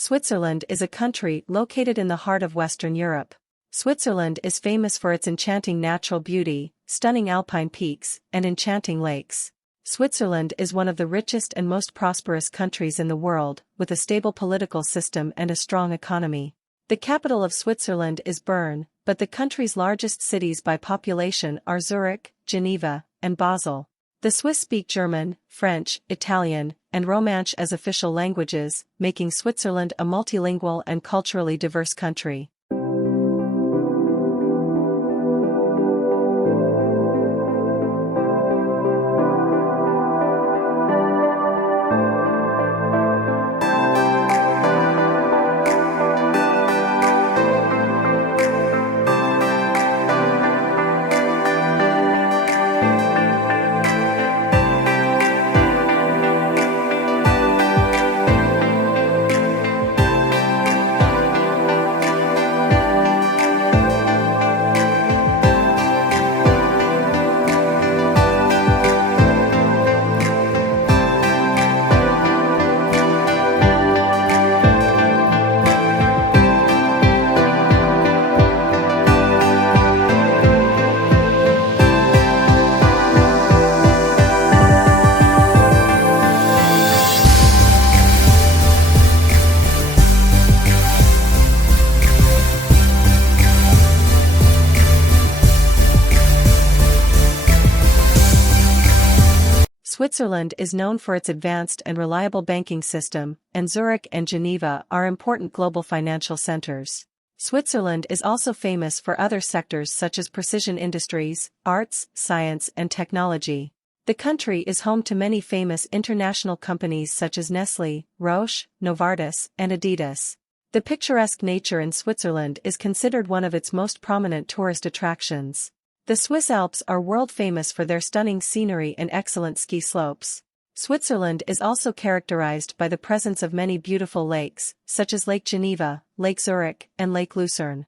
Switzerland is a country located in the heart of Western Europe. Switzerland is famous for its enchanting natural beauty, stunning alpine peaks, and enchanting lakes. Switzerland is one of the richest and most prosperous countries in the world, with a stable political system and a strong economy. The capital of Switzerland is Bern, but the country's largest cities by population are Zurich, Geneva, and Basel. The Swiss speak German, French, Italian, and Romansh as official languages, making Switzerland a multilingual and culturally diverse country. Switzerland is known for its advanced and reliable banking system, and Zurich and Geneva are important global financial centers. Switzerland is also famous for other sectors such as precision industries, arts, science, and technology. The country is home to many famous international companies such as Nestlé, Roche, Novartis, and Adidas. The picturesque nature in Switzerland is considered one of its most prominent tourist attractions. The Swiss Alps are world famous for their stunning scenery and excellent ski slopes. Switzerland is also characterized by the presence of many beautiful lakes, such as Lake Geneva, Lake Zurich, and Lake Lucerne.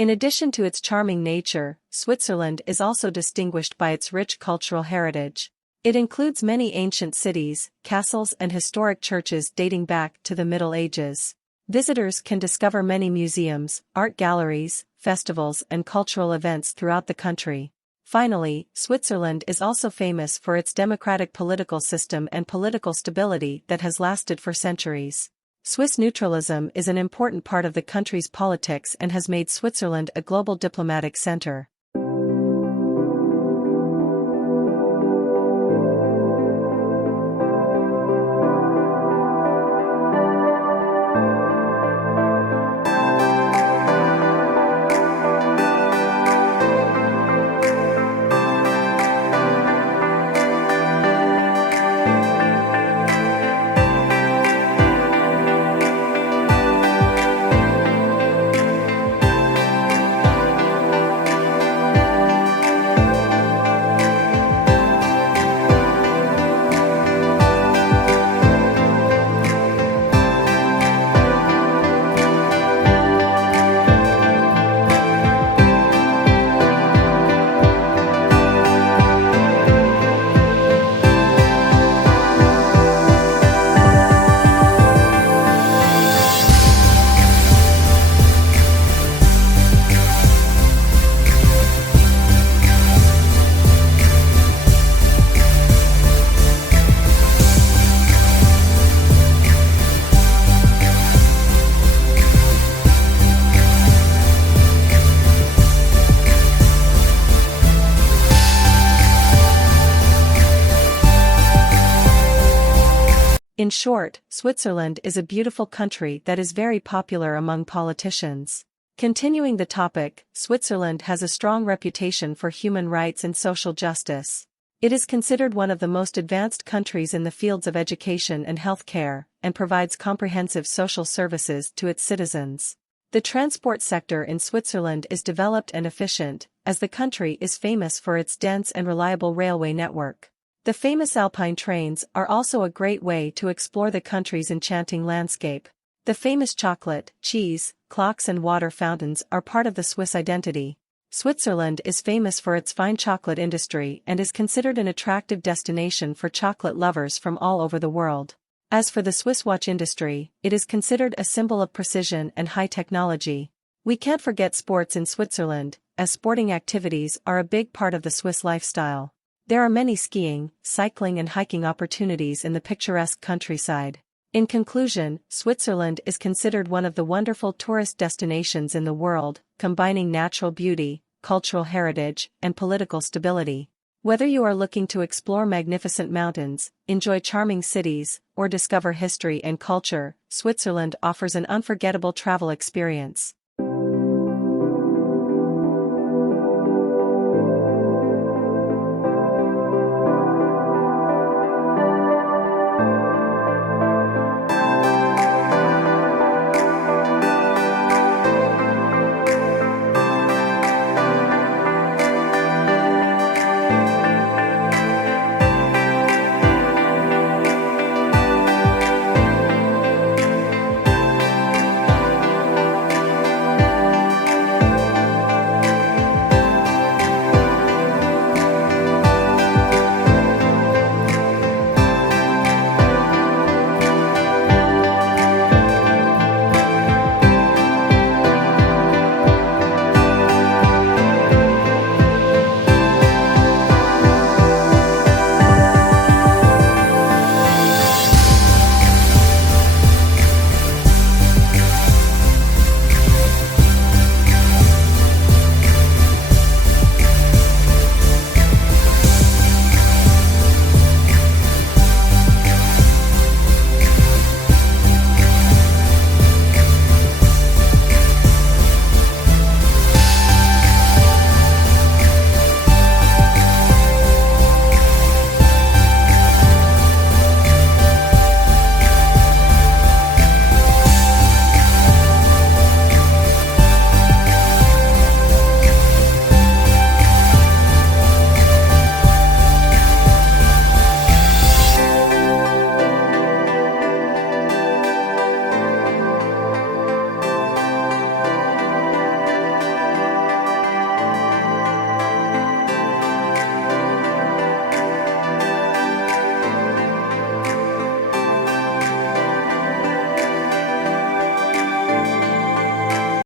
In addition to its charming nature, Switzerland is also distinguished by its rich cultural heritage. It includes many ancient cities, castles, and historic churches dating back to the Middle Ages. Visitors can discover many museums, art galleries, festivals, and cultural events throughout the country. Finally, Switzerland is also famous for its democratic political system and political stability that has lasted for centuries. Swiss neutralism is an important part of the country's politics and has made Switzerland a global diplomatic center. In short, Switzerland is a beautiful country that is very popular among politicians. Continuing the topic, Switzerland has a strong reputation for human rights and social justice. It is considered one of the most advanced countries in the fields of education and healthcare, and provides comprehensive social services to its citizens. The transport sector in Switzerland is developed and efficient, as the country is famous for its dense and reliable railway network. The famous Alpine trains are also a great way to explore the country's enchanting landscape. The famous chocolate, cheese, clocks and water fountains are part of the Swiss identity. Switzerland is famous for its fine chocolate industry and is considered an attractive destination for chocolate lovers from all over the world. As for the Swiss watch industry, it is considered a symbol of precision and high technology. We can't forget sports in Switzerland, as sporting activities are a big part of the Swiss lifestyle. There are many skiing, cycling and hiking opportunities in the picturesque countryside. In conclusion, Switzerland is considered one of the wonderful tourist destinations in the world, combining natural beauty, cultural heritage, and political stability. Whether you are looking to explore magnificent mountains, enjoy charming cities, or discover history and culture, Switzerland offers an unforgettable travel experience.